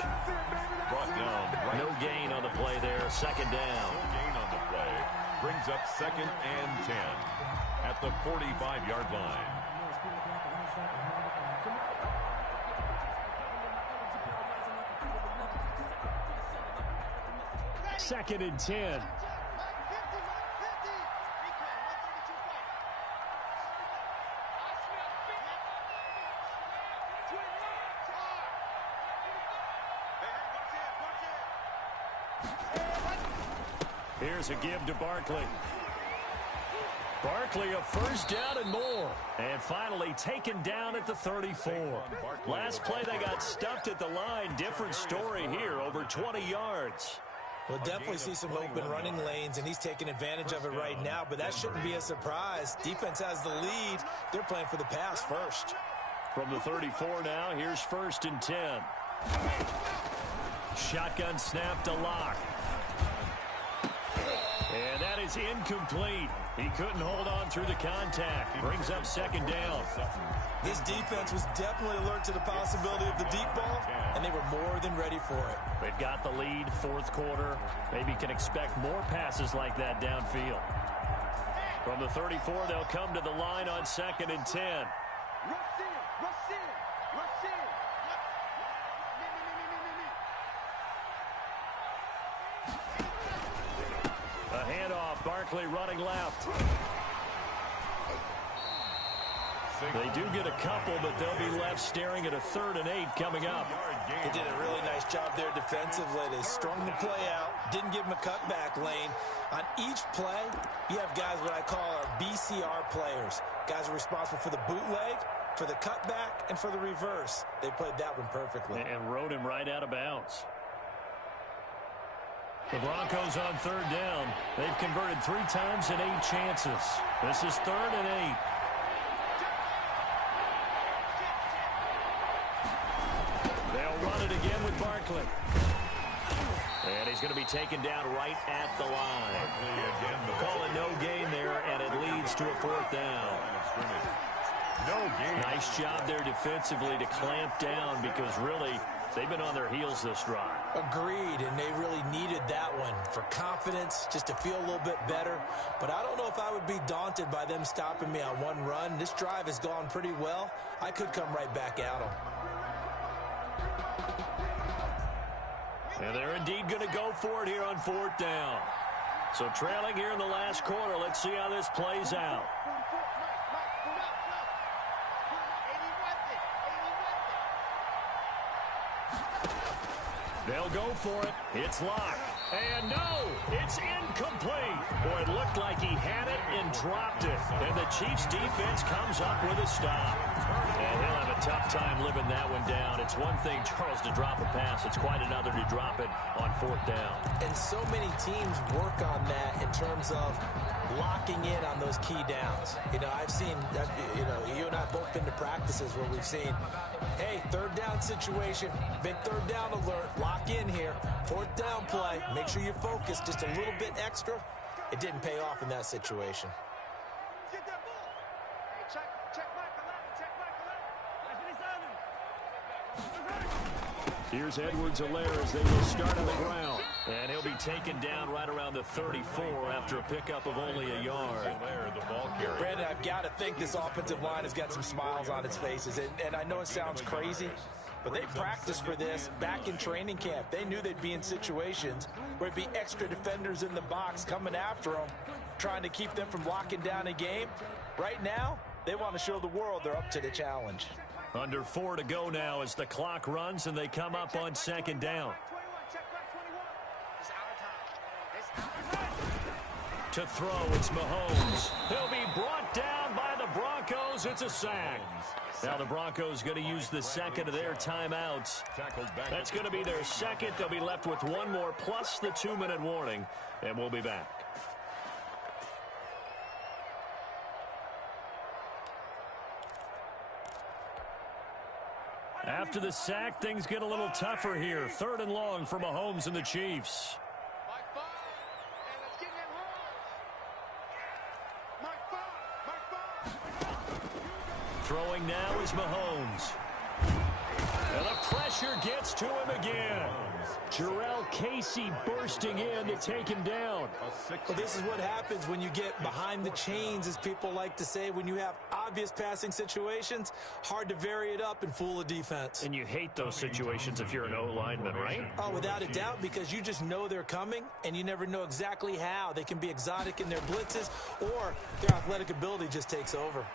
Brought down. Right. No gain on the play there. 2nd down. No gain on the play. Brings up 2nd and 10 at the 45-yard line. 2nd and 10. Here's a give to Barkley. Barkley, a first down and more. And finally taken down at the 34. Last play, they got stuffed at the line. Different story here, over 20 yards. We'll definitely see some open running lanes, and he's taking advantage of it right now, but that shouldn't be a surprise. Defense has the lead. They're playing for the pass first. From the 34 now, here's 1st and 10. Shotgun snap to Locke. And that is incomplete. He couldn't hold on through the contact. Brings up 2nd down. This defense was definitely alert to the possibility of the deep ball, and they were more than ready for it. They've got the lead, 4th quarter. Maybe can expect more passes like that downfield. From the 34, they'll come to the line on 2nd and 10. A handoff, Barkley running left. They do get a couple, but they'll be left staring at a 3rd and 8 coming up. They did a really nice job there defensively. They strung the play out, didn't give them a cutback lane. On each play, you have guys what I call our BCR players. Guys are responsible for the bootleg, for the cutback, and for the reverse. They played that one perfectly. And rode him right out of bounds. The Broncos on 3rd down. They've converted 3 times in 8 chances. This is 3rd and 8. They'll run it again with Barkley. And he's going to be taken down right at the line. Call it no gain there, and it leads to a 4th down. Nice job there defensively to clamp down, because really they've been on their heels this drive. Agreed, and they really needed that one for confidence, just to feel a little bit better. But I don't know if I would be daunted by them stopping me on one run. This drive has gone pretty well. I could come right back at them. And they're indeed going to go for it here on 4th down. So trailing here in the last quarter. Let's see how this plays out. They'll go for it. It's Locke. And no, it's incomplete. Boy, it looked like he had it and dropped it. And the Chiefs defense comes up with a stop. And he'll have a tough time living that one down. It's one thing, Charles, to drop a pass. It's quite another to drop it on 4th down. And so many teams work on that in terms of locking in on those key downs. You know, I've seen, you and I have both been to practices where we've seen, hey, 3rd down situation, big 3rd down alert, lock in here, 4th down play, make sure you focus just a little bit extra. It didn't pay off in that situation. Here's Edwards-Helaire as they will start on the ground. And he'll be taken down right around the 34 after a pickup of only a yard. Brandon, I've got to think this offensive line has got some smiles on its faces. And I know it sounds crazy, but they practiced for this back in training camp. They knew they'd be in situations where it'd be extra defenders in the box coming after them, trying to keep them from locking down a game. Right now, they want to show the world they're up to the challenge. Under 4 to go now as the clock runs and they come up on 2nd down. To throw, it's Mahomes. He'll be brought down by the Broncos. It's a sack. Now the Broncos going to use the 2nd of their timeouts. That's going to be their 2nd. They'll be left with 1 more plus the 2-minute warning, and we'll be back. After the sack, things get a little tougher here. 3rd and long for Mahomes and the Chiefs. Throwing now is Mahomes. And the pressure gets to him again. Jarrell Casey bursting in to take him down. Well, this is what happens when you get behind the chains, as people like to say. When you have obvious passing situations, hard to vary it up and fool a defense. And you hate those situations if you're an O-lineman, right? Oh, without a doubt, because you just know they're coming, and you never know exactly how. They can be exotic in their blitzes, or their athletic ability just takes over.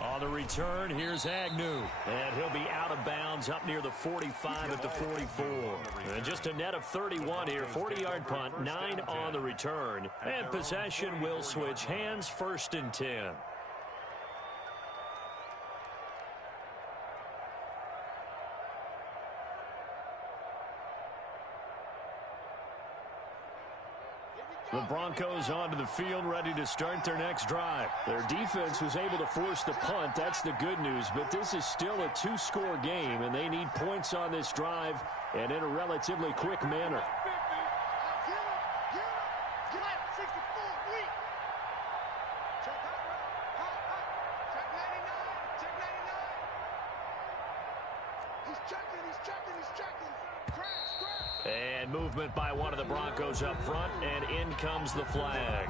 On the return, here's Agnew. And he'll be out of bounds up near the 45 at the 44. And just a net of 31 here. 40-yard punt, 9 on the return. And possession will switch hands, 1st and 10. The Broncos onto the field, ready to start their next drive. Their defense was able to force the punt. That's the good news. But this is still a 2-score game, and they need points on this drive and in a relatively quick manner. And movement by one of the Broncos up front, and in comes the flag.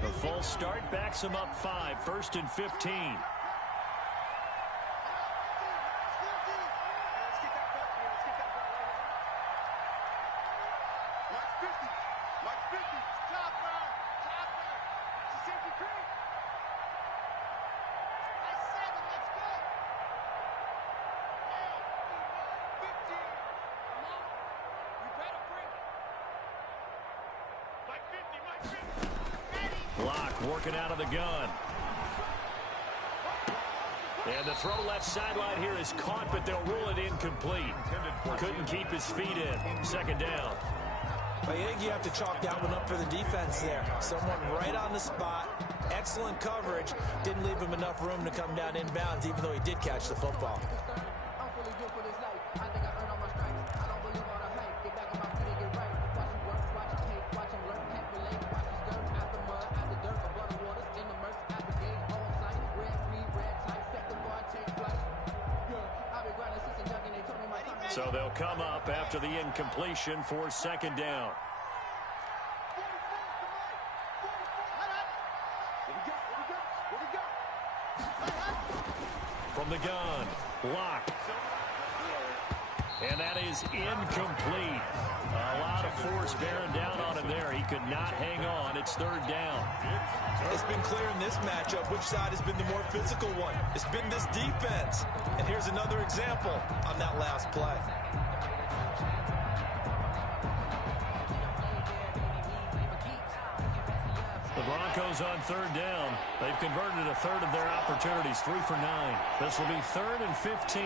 The false start backs him up 5, 1st and 15. Working out of the gun. And the throw left sideline here is caught, but they'll rule it incomplete. Couldn't keep his feet in. 2nd down. I think you have to chalk that one up for the defense there. Someone right on the spot. Excellent coverage. Didn't leave him enough room to come down inbounds, even though he did catch the football. So they'll come up after the incompletion for 2nd down. From the gun, Locke. And that is incomplete. A lot of force bearing down on him there. He could not hang on. It's 3rd down. It's been clear in this matchup which side has been the more physical one. It's been this defense. And here's another example on that last play. The Broncos on 3rd down. They've converted a third of their opportunities, 3 for 9. This will be 3rd and 15.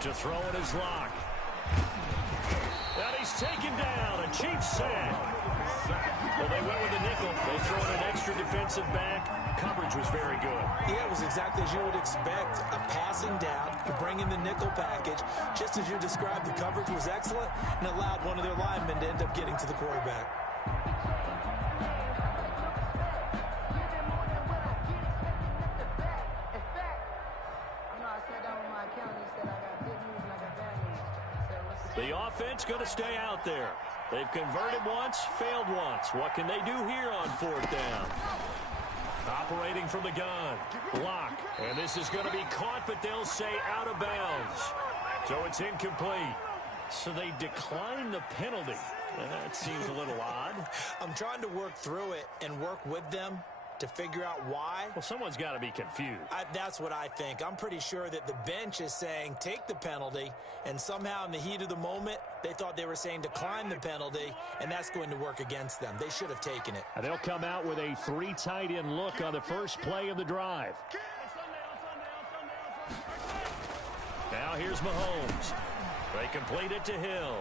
To throw it is Locke. And he's taken down. A Chiefs sack. Well, they went with the nickel. They throw in an extra defensive back. Coverage was very good. Yeah, it was exactly as you would expect. A passing down. You bring in the nickel package. Just as you described, the coverage was excellent and allowed one of their linemen to end up getting to the quarterback. The offense going to stay out there. They've converted once, failed once. What can they do here on 4th down? Operating from the gun. Block. And this is going to be caught, but they'll say out of bounds. So it's incomplete. So they decline the penalty. That seems a little odd. I'm trying to work through it and work with them to figure out why. Well, someone's got to be confused. That's what I think. I'm pretty sure that the bench is saying take the penalty, and somehow in the heat of the moment, they thought they were saying decline the penalty, and that's going to work against them. They should have taken it. And they'll come out with a 3 tight end look on the first play of the drive. Now here's Mahomes. They complete it to Hill.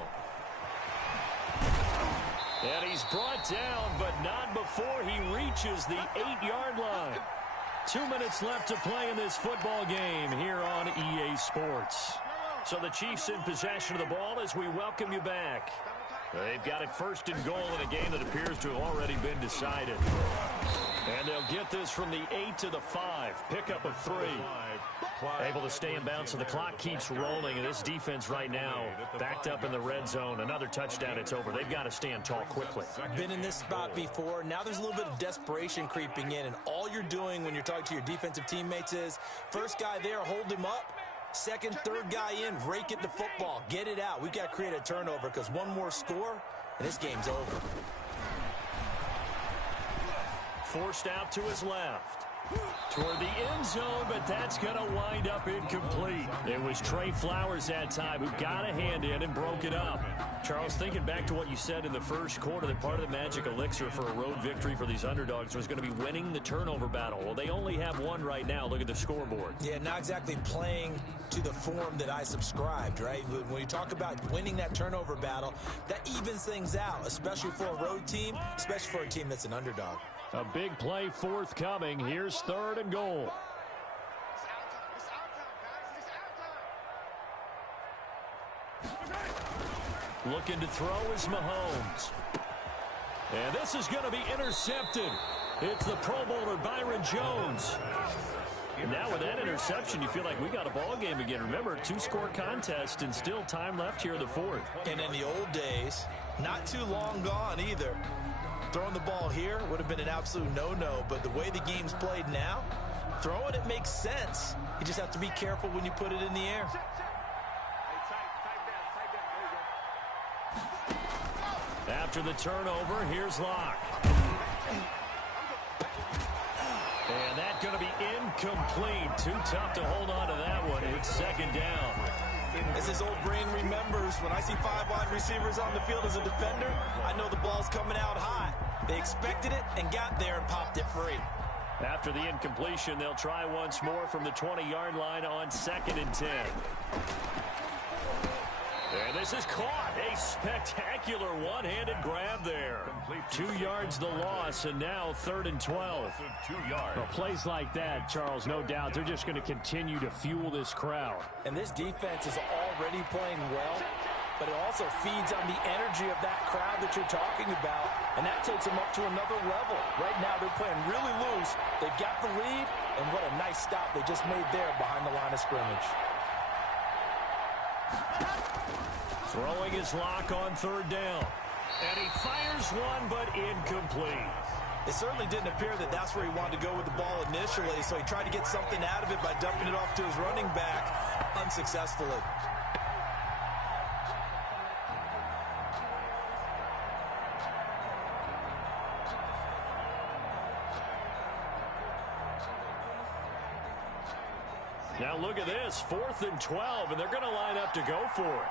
And he's brought down, but not before he reaches the 8-yard line. 2 minutes left to play in this football game here on EA Sports. So the Chiefs in possession of the ball as we welcome you back. They've got it first and goal in a game that appears to have already been decided. And they'll get this from the 8 to the 5. Pickup of 3. Able to stay in bounds, so the clock keeps rolling. And this defense right now backed up in the red zone. Another touchdown, it's over. They've got to stand tall quickly. Been in this spot before. Now there's a little bit of desperation creeping in. And all you're doing when you're talking to your defensive teammates is, first guy there, hold him up. Second, third guy in, rake it the football. Get it out. We've got to create a turnover because one more score, and this game's over. Forced out to his left. Toward the end zone, but that's going to wind up incomplete. It was Trey Flowers that time who got a hand in and broke it up. Charles, thinking back to what you said in the first quarter, that part of the magic elixir for a road victory for these underdogs was going to be winning the turnover battle. Well, they only have one right now. Look at the scoreboard. Yeah, not exactly playing to the form that I subscribed, right? When you talk about winning that turnover battle, that evens things out, especially for a road team, especially for a team that's an underdog. A big play forthcoming. Here's 3rd and goal. Looking to throw is Mahomes. And this is going to be intercepted. It's the Pro Bowler Byron Jones. And now with that interception, you feel like we got a ball game again. Remember, 2-score contest and still time left here in the 4th. And in the old days, not too long gone either. Throwing the ball here would have been an absolute no-no, but the way the game's played now, throwing it makes sense. You just have to be careful when you put it in the air. After the turnover, here's Locke. And that's going to be incomplete. Too tough to hold on to that one. It's 2nd down. As his old brain remembers, when I see 5 wide receivers on the field as a defender, I know the ball's coming out hot. They expected it and got there and popped it free. After the incompletion, they'll try once more from the 20-yard line on 2nd and 10. And this is caught. A spectacular one-handed grab there. 2 yards the loss, and now 3rd and 12. 2 yards. Well, plays like that, Charles, no doubt, they're just going to continue to fuel this crowd. And this defense is already playing well, but it also feeds on the energy of that crowd that you're talking about, and that takes them up to another level. Right now, they're playing really loose. They've got the lead, and what a nice stop they just made there behind the line of scrimmage. Throwing his Lock on 3rd down. And he fires one, but incomplete. It certainly didn't appear that that's where he wanted to go with the ball initially, so he tried to get something out of it by dumping it off to his running back unsuccessfully. Now look at this, 4th and 12, and they're going to line up to go for it.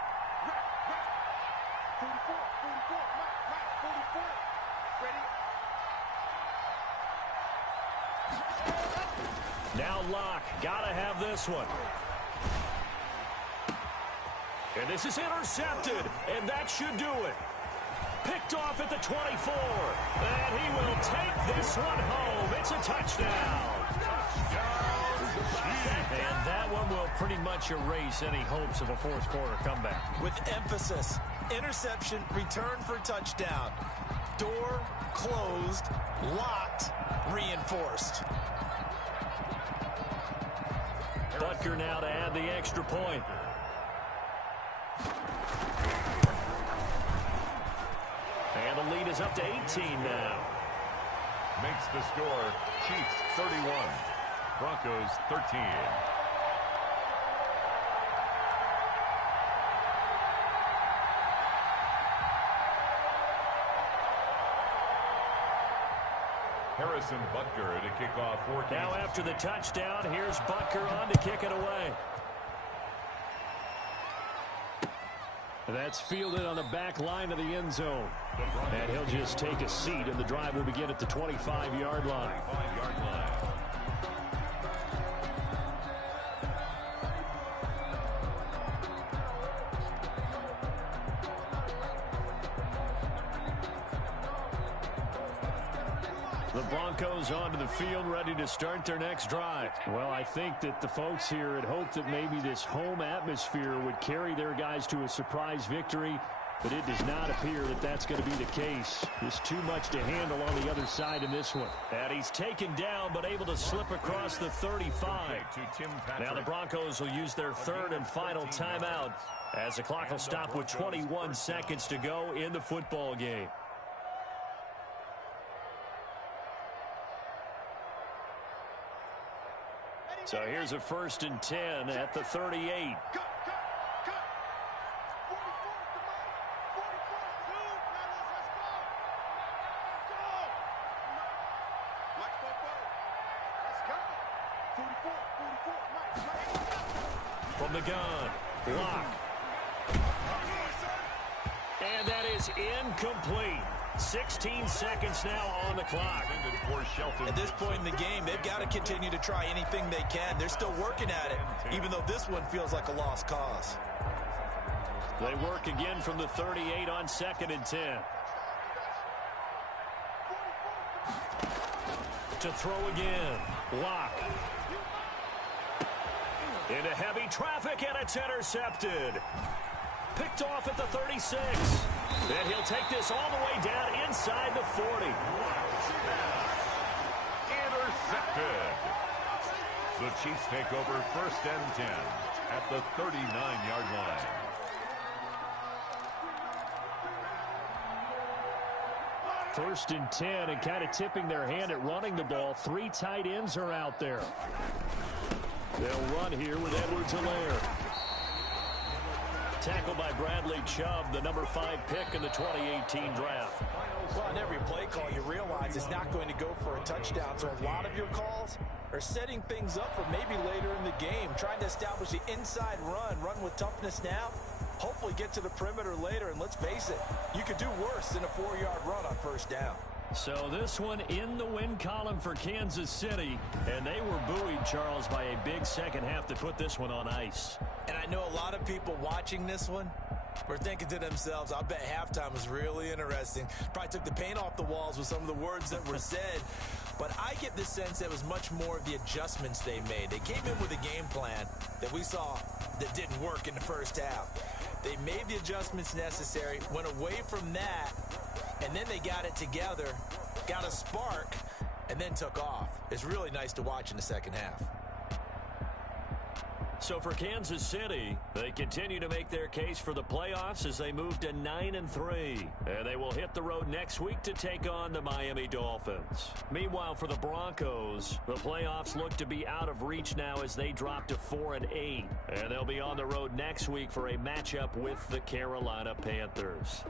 Now Locke, gotta have this one. And this is intercepted, and that should do it. Picked off at the 24, and he will take this one home. It's a touchdown. And that one will pretty much erase any hopes of a 4th quarter comeback. With emphasis, interception, return for touchdown. Door closed, locked, reinforced. Butker now to add the extra point. And the lead is up to 18 now. Makes the score Chiefs 31, Broncos 13. Harrison Butker to kick off for Kansas. Now after the touchdown, here's Butker on to kick it away. That's fielded on the back line of the end zone. And he'll just take a seat, and the drive will begin at the 25-yard line. The Broncos onto the field, ready to start their next drive. Well, I think that the folks here had hoped that maybe this home atmosphere would carry their guys to a surprise victory, but it does not appear that that's going to be the case. There's too much to handle on the other side in this one. And he's taken down, but able to slip across the 35. Now the Broncos will use their third and final timeout as the clock will stop with 21 seconds to go in the football game. So here's a 1st and 10 at the 38. From the gun, block. And that is incomplete. 16 seconds now on the clock. At this point in the game, they've got to continue to try anything they can. They're still working at it, even though this one feels like a lost cause. They work again from the 38 on 2nd and 10. To throw again. Lock. Into heavy traffic, and it's intercepted. Picked off at the 36. And he'll take this all the way down inside the 40. Intercepted. The Chiefs take over 1st and 10 at the 39-yard line. First and 10, and kind of tipping their hand at running the ball. 3 tight ends are out there. They'll run here with Edwards-Helaire. Tackled by Bradley Chubb, the number 5 pick in the 2018 draft. Well, on every play call, you realize it's not going to go for a touchdown. So a lot of your calls are setting things up for maybe later in the game, trying to establish the inside run with toughness now. Hopefully get to the perimeter later, and let's face it, you could do worse than a 4-yard run on 1st down. So this one in the win column for Kansas City, and they were buoyed, Charles, by a big second half to put this one on ice. And I know a lot of people watching this one were thinking to themselves, I bet halftime was really interesting. Probably took the paint off the walls with some of the words that were said. But I get the sense that it was much more of the adjustments they made. They came in with a game plan that we saw that didn't work in the 1st half. They made the adjustments necessary, went away from that, and then they got it together, got a spark, and then took off. It's really nice to watch in the 2nd half. So for Kansas City, they continue to make their case for the playoffs as they move to 9-3. And they will hit the road next week to take on the Miami Dolphins. Meanwhile, for the Broncos, the playoffs look to be out of reach now as they drop to 4-8. And they'll be on the road next week for a matchup with the Carolina Panthers.